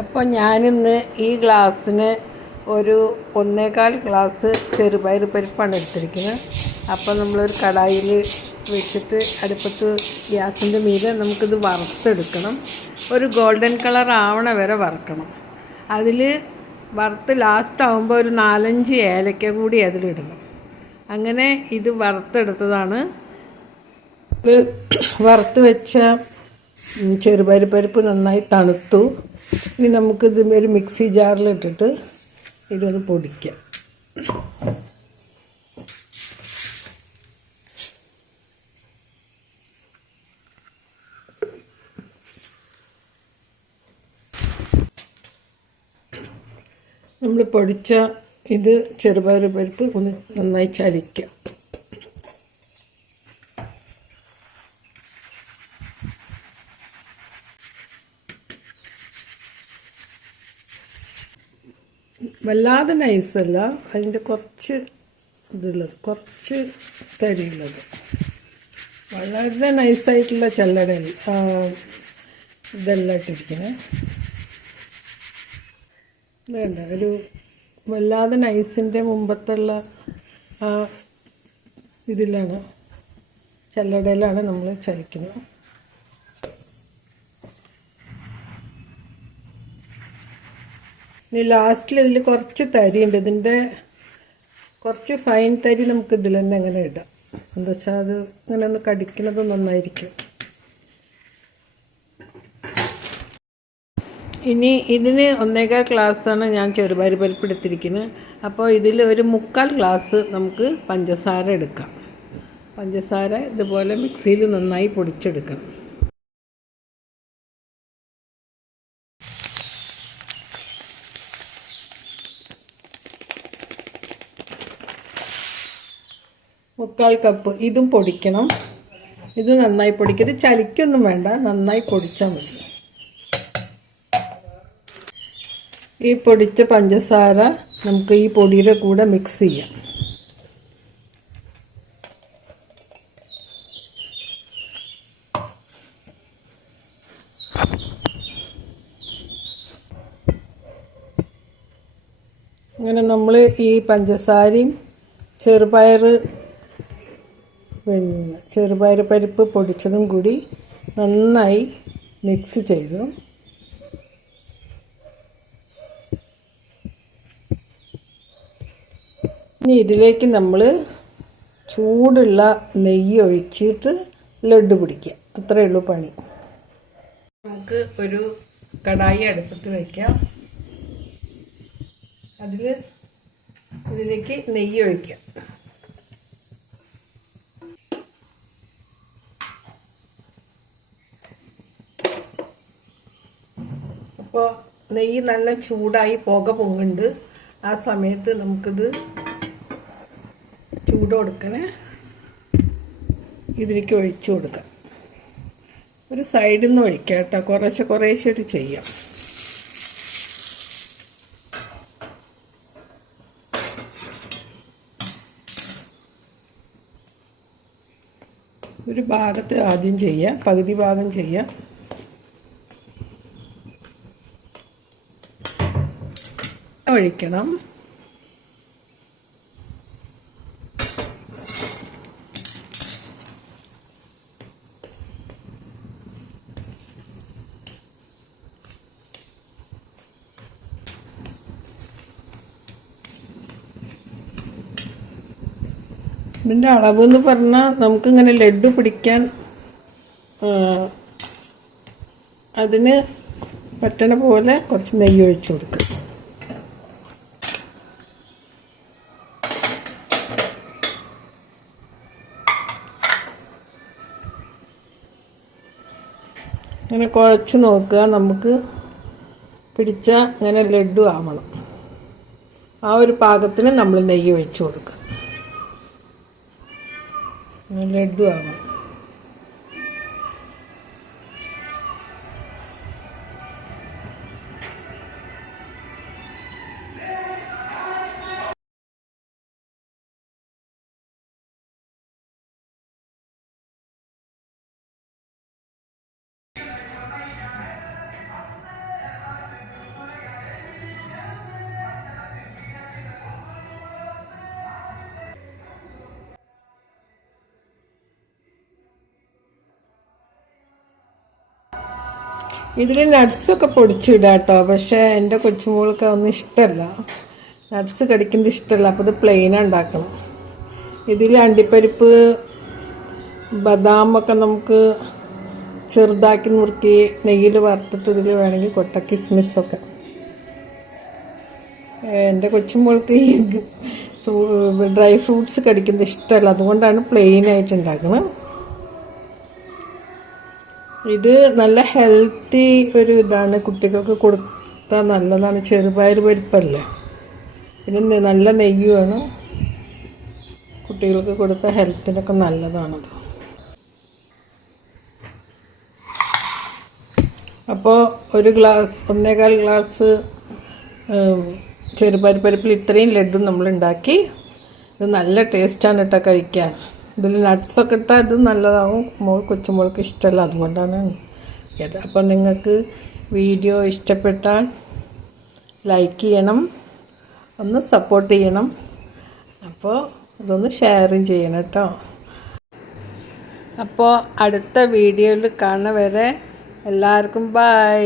അപ്പോൾ ഞാനിന്ന് ഈ ഗ്ലാസ്സിന് ഒരു 1.25 ഗ്ലാസ് ചെറുപയർ പരിപ്പാണ് എടുത്തിരിക്കുന്നത്. അപ്പോൾ നമ്മളൊരു കടായിൽ വെച്ചിട്ട് അടുപ്പത്ത് ഗ്യാസിൻ്റെ മീതെ നമുക്കിത് വറുത്തെടുക്കണം. ഒരു ഗോൾഡൻ കളർ ആവണ വരെ വറുക്കണം. അതിൽ വറുത്ത് ലാസ്റ്റ് ആകുമ്പോൾ ഒരു 4-5 ഏലക്ക കൂടി അതിലിടണം. അങ്ങനെ ഇത് വറുത്തെടുത്തതാണ്. വറുത്ത് വെച്ച ചെറുപയർ പരിപ്പ് നന്നായി തണുത്തു. ഇനി നമുക്കിത് ഒരു മിക്സി ജാറിലിട്ടിട്ട് ഇതൊന്ന് പൊടിക്കാം. നമ്മൾ പൊടിച്ച ഇത് ചെറുപയർ പരിപ്പ് ഒന്ന് നന്നായി ചലിക്കാം. വല്ലാതെ നൈസല്ല, അതിൻ്റെ കുറച്ച് ഇതുള്ളത്, കുറച്ച് തരിയുള്ളത്. വളരെ നൈസായിട്ടുള്ള ചല്ലട ഇതെല്ലാം ഇട്ടിരിക്കുന്നത്. ഇതുണ്ട്, ഒരു വല്ലാതെ നൈസിൻ്റെ മുമ്പത്തുള്ള ഇതിലാണ്, ചല്ലടയിലാണ് നമ്മൾ ചലിക്കുന്നത്. ഇനി ലാസ്റ്റിൽ ഇതിൽ കുറച്ച് തരിയുണ്ട്. ഇതിൻ്റെ കുറച്ച് ഫൈൻ തരി നമുക്ക് ഇതിൽ തന്നെ അങ്ങനെ ഇടാം. എന്താ വെച്ചാൽ അത് ഇങ്ങനെ ഒന്ന് കടിക്കുന്നത് നന്നായിരിക്കും. ഇനി ഇതിന് 1.25 ഗ്ലാസ്സാണ് ഞാൻ ചെറുപയർ പരിപ്പ് എടുത്തിരിക്കുന്നത്. അപ്പോൾ ഇതിൽ ഒരു 3/4 ഗ്ലാസ് നമുക്ക് പഞ്ചസാര എടുക്കാം. പഞ്ചസാര ഇതുപോലെ മിക്സിയിൽ നന്നായി പൊടിച്ചെടുക്കണം. മുക്കാൽ കപ്പ് ഇതും പൊടിക്കണം. ഇത് നന്നായി പൊടിക്കുക. ഇത് ചലിക്കൊന്നും വേണ്ട, നന്നായി പൊടിച്ചാൽ മതി. ഈ പൊടിച്ച പഞ്ചസാര നമുക്ക് ഈ പൊടിയുടെ കൂടെ മിക്സ് ചെയ്യാം. അങ്ങനെ നമ്മൾ ഈ പഞ്ചസാരയും ചെറുപയർ പരിപ്പ് പൊടിച്ചതും കൂടി നന്നായി മിക്സ് ചെയ്തു. ഇനി ഇതിലേക്ക് നമ്മൾ ചൂടുള്ള നെയ്യ് ഒഴിച്ചിട്ട് ലഡ്ഡു പിടിക്കുക. അത്രയേ ഉള്ളൂ പണി. നമുക്ക് ഒരു കടായി അടുപ്പത്ത് വയ്ക്കാം. ഇതിലേക്ക് നെയ്യ് ഒഴിക്കാം. അപ്പോൾ നെയ്യ് നല്ല ചൂടായി പുക പൊങ്ങുന്നുണ്ട്. ആ സമയത്ത് നമുക്കിത് ചൂട് കൊടുക്കണേ ഇതിലേക്ക് ഒഴിച്ചു കൊടുക്കാം. ഒരു സൈഡിൽ നിന്ന് ഒഴിക്കാം കേട്ടോ, കുറേശ്ശായിട്ട് ചെയ്യാം. ഒരു ഭാഗത്ത് ആദ്യം ചെയ്യാം, പകുതി ഭാഗം ചെയ്യാം. ഒഴിക്കണം. ഇതിൻ്റെ അളവ് എന്ന് പറഞ്ഞാൽ നമുക്കിങ്ങനെ ലഡ്ഡു പിടിക്കാൻ അതിന് പറ്റണ പോലെ കുറച്ച് നെയ്യ് ഒഴിച്ചു കൊടുക്കുക. ഇങ്ങനെ കുഴച്ച് നോക്കുക. നമുക്ക് പിടിച്ച ഇങ്ങനെ ലഡ്ഡു ആവണം. ആ ഒരു പാകത്തിന് നമ്മൾ നെയ്യ് ഒഴിച്ചു കൊടുക്കുക. ലഡ്ഡു ആവണം. ഇതിൽ നട്ട്സൊക്കെ പൊടിച്ചിടാം കേട്ടോ. പക്ഷേ എൻ്റെ കൊച്ചുമോൾക്ക് അതൊന്നും ഇഷ്ടമല്ല, നട്ട്സ് കടിക്കുന്നത് ഇഷ്ടമല്ല. അപ്പോൾ ഇത് പ്ലെയിനാണ് ഉണ്ടാക്കണം. ഇതിൽ അണ്ടിപ്പരിപ്പ്, ബദാമൊക്കെ നമുക്ക് ചെറുതാക്കി നുറുക്കി നെയ്യിൽ വറുത്തിട്ട് ഇതിൽ വേണമെങ്കിൽ കൊട്ട കിസ്മിസൊക്കെ. എൻ്റെ കൊച്ചുമോൾക്ക് ഈ ഡ്രൈ ഫ്രൂട്ട്സ് കടിക്കുന്നത് ഇഷ്ടമല്ല, അതുകൊണ്ടാണ് പ്ലെയിനായിട്ട് ഉണ്ടാക്കുന്നത്. ഇത് നല്ല ഹെൽത്തി ഒരു ഇതാണ്, കുട്ടികൾക്ക് കൊടുത്താൽ നല്ലതാണ്. ചെറുപയർ പരിപ്പല്ലേ, പിന്നെ നല്ല നെയ്യുമാണ്, കുട്ടികൾക്ക് കൊടുത്താൽ ഹെൽത്തിനൊക്കെ നല്ലതാണത്. അപ്പോൾ 1.25 ഗ്ലാസ് ചെറുപയർ പരിപ്പിൽ ഇത്രയും ലഡ്ഡു നമ്മളുണ്ടാക്കി. ഇത് നല്ല ടേസ്റ്റാണ് കേട്ടോ കഴിക്കാൻ. ഇതിൽ നട്ട്സൊക്കെ ഇട്ടാൽ ഇത് നല്ലതാവും. കൊച്ചുമോൾക്ക് ഇഷ്ടമല്ല, അതുകൊണ്ടാണ് ഇത്. അപ്പോൾ നിങ്ങൾക്ക് വീഡിയോ ഇഷ്ടപ്പെട്ടാൽ ലൈക്ക് ചെയ്യണം, ഒന്ന് സപ്പോർട്ട് ചെയ്യണം. അപ്പോൾ ഇതൊന്ന് ഷെയറും ചെയ്യണം കേട്ടോ. അപ്പോൾ അടുത്ത വീഡിയോയിൽ കാണുന്ന വരെ എല്ലാവർക്കും ബൈ.